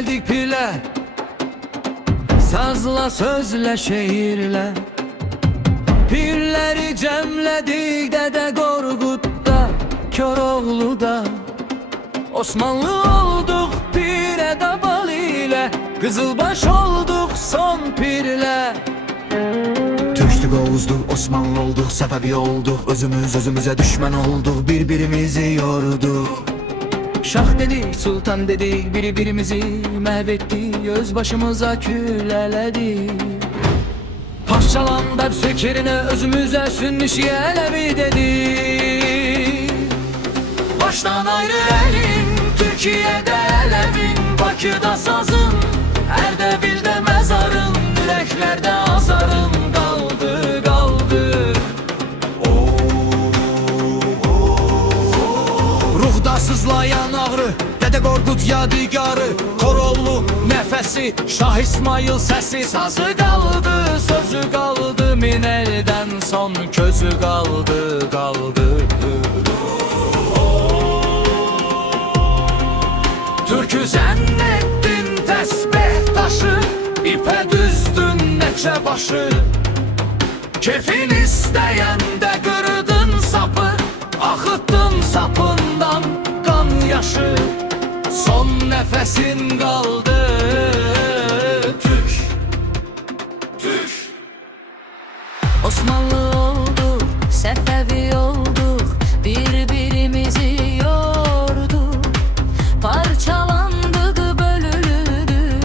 geldik pirle, sazla sözle şehirle. Pirleri cemledik Dede Korkut'ta, Köroğlu'da. Osmanlı olduk pire dabal ile, Kızılbaş olduk son pirle. Türk'tük Oğuz'duk, Osmanlı olduk, Sefevi olduk. Özümüz özümüze düşman olduk, birbirimizi yorduk. Şah dedik, sultan dedik, birbirimizi mahvettik, öz başımıza küleledi. Parçalandı sekerine, özümüze Sünni Şii Alevi dedi. Baştan ayrı elin, Türkiye'de Alevin, Bakü'de sazın, Erdebil'de mezarın, yüreklerde azarın kaldı, kaldı. Ruhda sızlayan ağrı, Dede Korkut yadigarı. Koroğlu nefesi, Şah İsmail sesi. Sazı kaldı, sözü kaldı, min elden son közü kaldı, kaldı. Türk'ü zannettin tesbih taşı, ipe düzdün neçe başı. Kefin isteyen de kırdın sapı, akıttın sapından kan yaşı. Son nefesin kaldı Türk, Türk. Osmanlı olduk, Sefevi olduk, birbirimizi yorduk. Parçalandık, bölündük,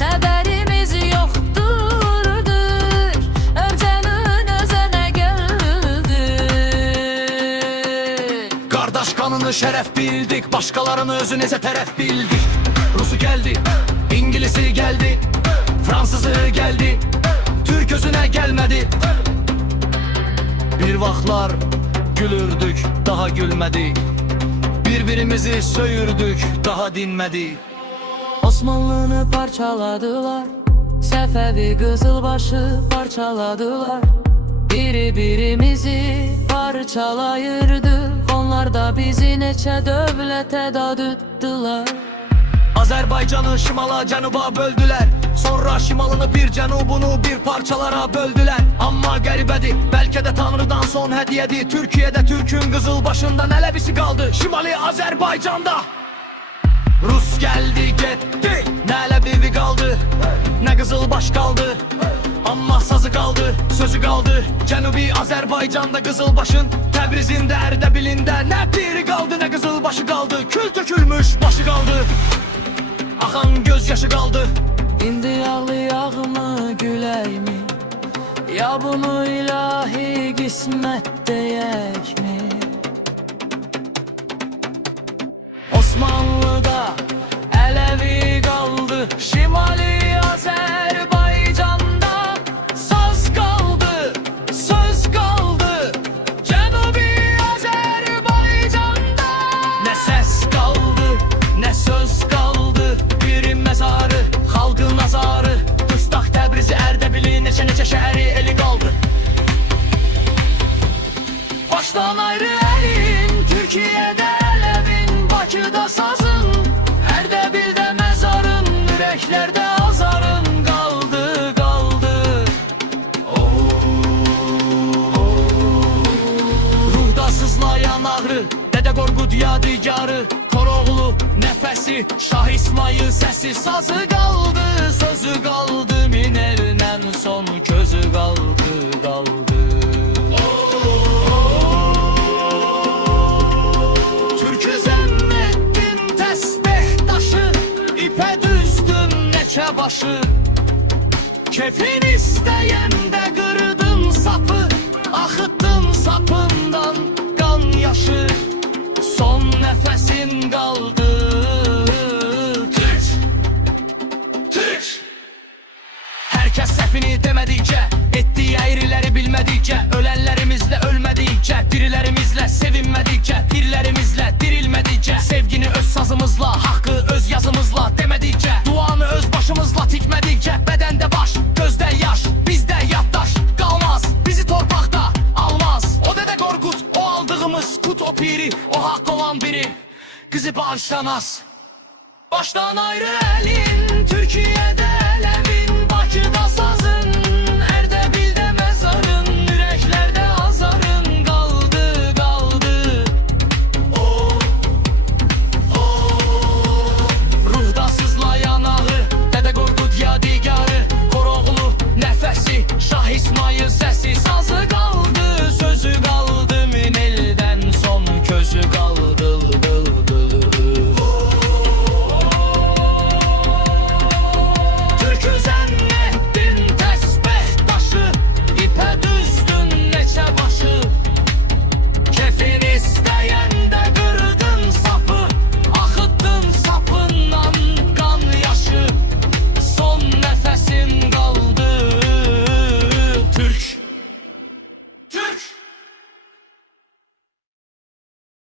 haberimiz yokturdu. Örcenin özene geldi. Kardeş kanını şeref bildik, başkalarını özünüze teref bildik. Rusu geldi, İngiliz'i geldi, Fransızı geldi, Türk özüne gelmedi. Bir vaxtlar gülürdük, daha gülmedi. Birbirimizi söyürdük, daha dinmedi. Osmanlı'nı parçaladılar, Sefevi Kızılbaşı parçaladılar. Birbirimizi parçalayırdık, onlar da bizi neçe devlete daduttular. Azerbaycan'ı şimala canuba böldüler, sonra şimalını bir canubunu bir parçalara böldüler. Amma garibədir, belki de Tanrı'dan son hediyedi. Türkiye'de Türk'ün Kızılbaşından elebisi kaldı, şimali Azerbaycan'da. Rus geldi gitti, ne Alevi kaldı, ne Kızılbaş kaldı. Amma sazı kaldı, sözü kaldı, Cenubi Azerbaycan'da Kızılbaş'ın. Təbriz'inde, Erdebil'inde ne biri kaldı, ne Kızılbaşı kaldı. Kül tökülmüş başı kaldı, akan gözyaşı kaldı. İndi ağlayağımı güleymi, ya bunu ilahi kısmet deyek mi? Osmanlı'da Alevi kaldı, Şimali Azerbaycan'da saz kaldı, söz kaldı, Cenubi Azerbaycan'da. Ne ses kaldı, ne söz kaldı, bir mezarı, halkın nazarı. Dustaq, Təbrizi, Erdebil'i, neçe şehri eli kaldı. Baştan ayrı elin, Türkiye'de Alevin, Bakü'de sazın, Erdebil'de mezarın, yüreklerde azarın kaldı, kaldı. Ruhda sızlayan ağrı, Dede Korkut yadigarı. Koroğlu nefesi, Şah İsmail sesi. Sazı kaldı, sözü kaldı, min elden son közü kaldı, kaldı. Türk'ü zannettin tesbih taşı, ipe düzdün neçe başı. Kefin isteyen de kırdın sapı, akıttın sapından kan yaşı. Son nefesin kaldı Türk, Türk. Herkes sefini demedikçe, ettiği eğrileri bilmedikçe, ölenlerimizle ölmedikçe, dirilerimizle sevinmedikçe, dirlerimizle dirilmedikçe, sevgini öz sazımızla, hakkı öz yazımızla demedikçe, duanı öz başımızla tikmedikçe, bedende baş, gözde yaş, bizde yattaş kalmaz, bizi torpakta almaz. O Dede Korkut, o aldığımız kut, o piri, o hak olan biri, kızı bağışlamaz. baştan ayrı eli